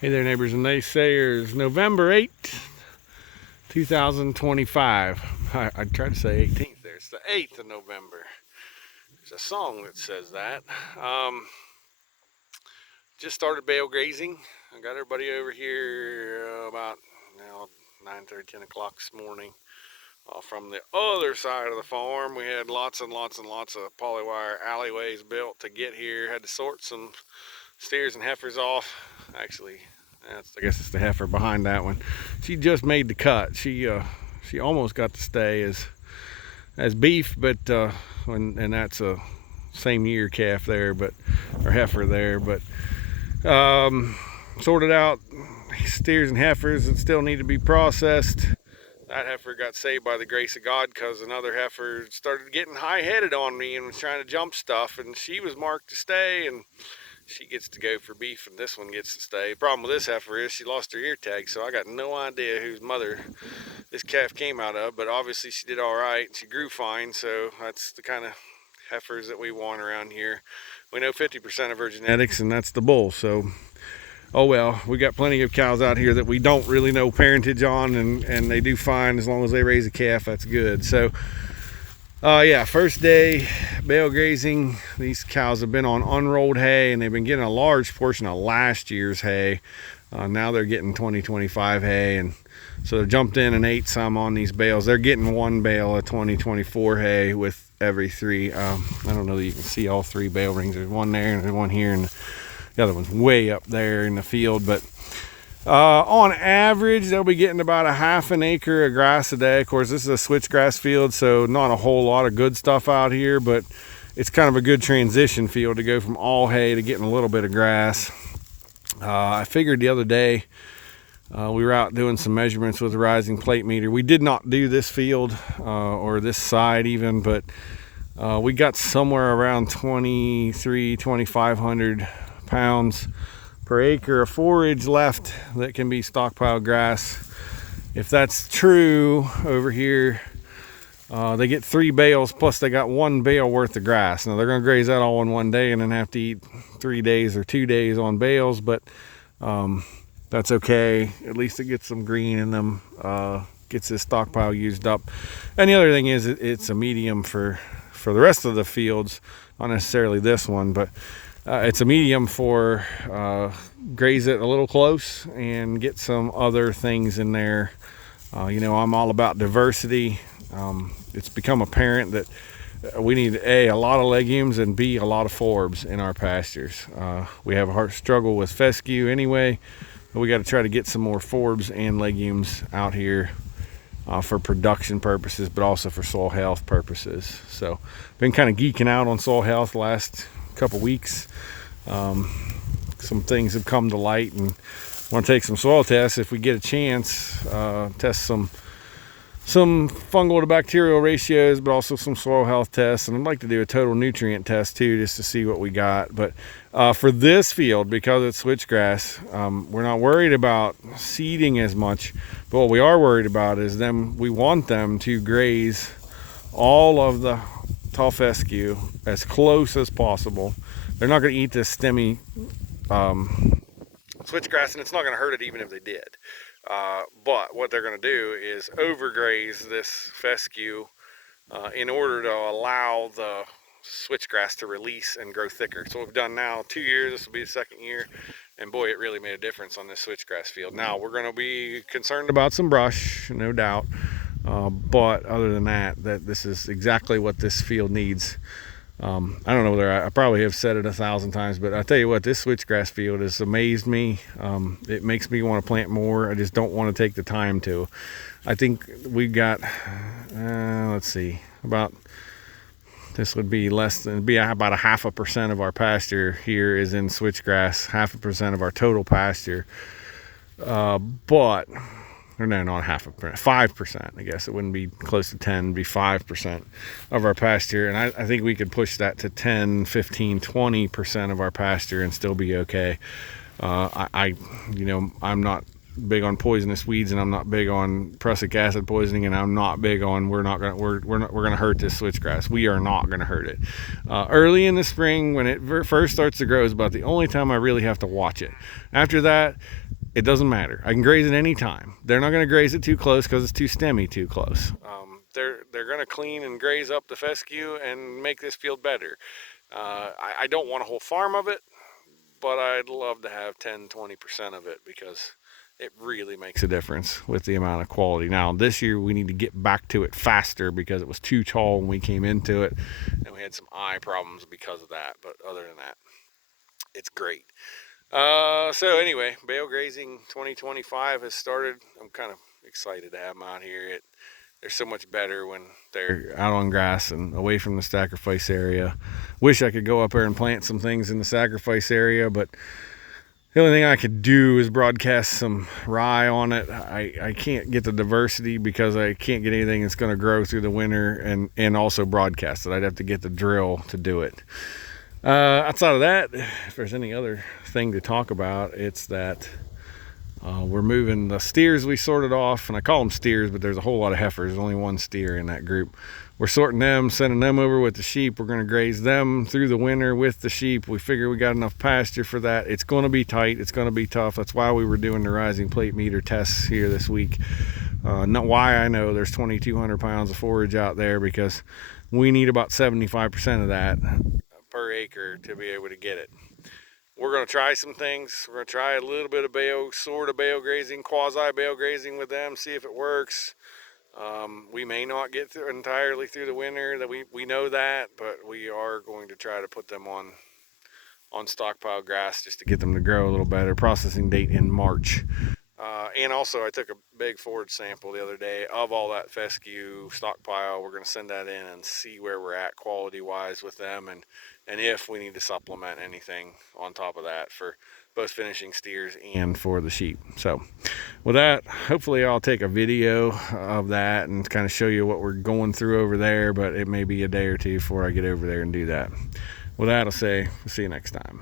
Hey there, neighbors and naysayers. November 8th, 2025. I tried to say 18th there. It's the 8th of November. There's a song that says that. Um, just started bale grazing. I got everybody over here about 9:30, 10 o'clock this morning. From the other side of the farm, we had lots and lots and lots of polywire alleyways built to get here. Had to sort some steers and heifers off. Actually, I guess it's the heifer behind that one. She just made the cut. She almost got to stay as beef, but and that's a same year calf there, but or heifer there, but sorted out steers and heifers that still need to be processed. That heifer got saved by the grace of God because another heifer started getting high-headed on me and was trying to jump stuff, and she was marked to stay, and she gets to go for beef, and this one gets to stay. The problem with this heifer is she lost her ear tag, so I got no idea whose mother this calf came out of, but obviously she did all right, and she grew fine, so that's the kind of heifers that we want around here. We know 50% of her genetics, and that's the bull, so oh well. We got plenty of cows out here that we don't really know parentage on, and they do fine as long as they raise a calf. That's good. So yeah, first day bale grazing. These cows have been on unrolled hay, and they've been getting a large portion of last year's hay. Now they're getting 2025 hay, and so they jumped in and ate some on these bales. They're getting one bale of 2024 hay with every three. I don't know that you can see all three bale rings. There's one there and there's one here, and the other one's way up there in the field. But on average, they'll be getting about a half an acre of grass a day. Of course, this is a switchgrass field, so not a whole lot of good stuff out here, but it's kind of a good transition field to go from all hay to getting a little bit of grass. I figured the other day, we were out doing some measurements with a rising plate meter. We did not do this field or this side even, but we got somewhere around 2,500 pounds per acre of forage left that can be stockpiled grass. If that's true over here, they get 3 bales plus they got 1 bale worth of grass. Now they're going to graze that all in one day and then have to eat 3 days or 2 days on bales, but that's okay. At least it gets some green in them, gets this stockpile used up. And the other thing is it's a medium for the rest of the fields, not necessarily this one, but it's a medium for graze it a little close and get some other things in there. You know, I'm all about diversity. It's become apparent that we need a lot of legumes and B, a lot of forbs in our pastures. We have a hard struggle with fescue anyway, but we got to try to get some more forbs and legumes out here for production purposes, but also for soil health purposes. So been kind of geeking out on soil health the last couple weeks. Some things have come to light, and want to take some soil tests if we get a chance. Test some fungal to bacterial ratios, but also some soil health tests, and I'd like to do a total nutrient test too, just to see what we got. But for this field, because it's switchgrass, we're not worried about seeding as much, but what we are worried about is we want them to graze all of the tall fescue as close as possible. They're not going to eat this stemmy switchgrass, and it's not going to hurt it even if they did. But what they're going to do is overgraze this fescue in order to allow the switchgrass to release and grow thicker. So what we've done now, 2 years, this will be the second year, and boy, it really made a difference on this switchgrass field. Now we're going to be concerned about some brush, no doubt, but other than that, this is exactly what this field needs. I don't know whether I probably have said it 1,000 times, but I tell you what, this switchgrass field has amazed me. It makes me want to plant more. I just don't want to take the time to. I think we got, let's see, this would be about 0.5% of our pasture here is in switchgrass, 0.5% of our total pasture. Or no, not 0.5%, 5%. I guess it wouldn't be close to 10, it'd be 5% of our pasture. And I think we could push that to 10, 15, 20% of our pasture and still be okay. I'm not big on poisonous weeds, and I'm not big on prussic acid poisoning, and I'm not big on we're gonna hurt this switchgrass. We are not gonna hurt it. Early in the spring, when it first starts to grow, is about the only time I really have to watch it. After that, it doesn't matter. I can graze it any time. They're not gonna graze it too close because it's too stemmy too close. They're gonna clean and graze up the fescue and make this field better. I don't want a whole farm of it, but I'd love to have 10-20% of it because it really makes a difference with the amount of quality. Now this year we need to get back to it faster because it was too tall when we came into it, and we had some eye problems because of that. But other than that, it's great. So anyway, bale grazing 2025 has started. I'm kind of excited to have them out here. They're so much better when they're out on grass and away from the sacrifice area. Wish I could go up there and plant some things in the sacrifice area, but the only thing I could do is broadcast some rye on it. I can't get the diversity because I can't get anything that's going to grow through the winter and also broadcast it. I'd have to get the drill to do it. Outside of that, if there's any other thing to talk about, it's that we're moving the steers we sorted off, and I call them steers, but there's a whole lot of heifers. There's only one steer in that group. We're sorting them, sending them over with the sheep. We're going to graze them through the winter with the sheep. We figure we got enough pasture for that. It's going to be tight. It's going to be tough. That's why we were doing the rising plate meter tests here this week. Not why I know there's 2,200 pounds of forage out there, because we need about 75% of that per acre to be able to get it. We're going to try some things. We're going to try a little bit of bale, sort of bale grazing, quasi bale grazing with them, see if it works. We may not get through entirely through the winter, that we know that, but we are going to try to put them on stockpile grass just to get them to grow a little better. Processing date in March. And also I took a big forage sample the other day of all that fescue stockpile. We're going to send that in and see where we're at quality wise with them, and if we need to supplement anything on top of that for both finishing steers and for the sheep. So with that, hopefully I'll take a video of that and kind of show you what we're going through over there, but it may be a day or two before I get over there and do that. With that, I'll say, we'll see you next time.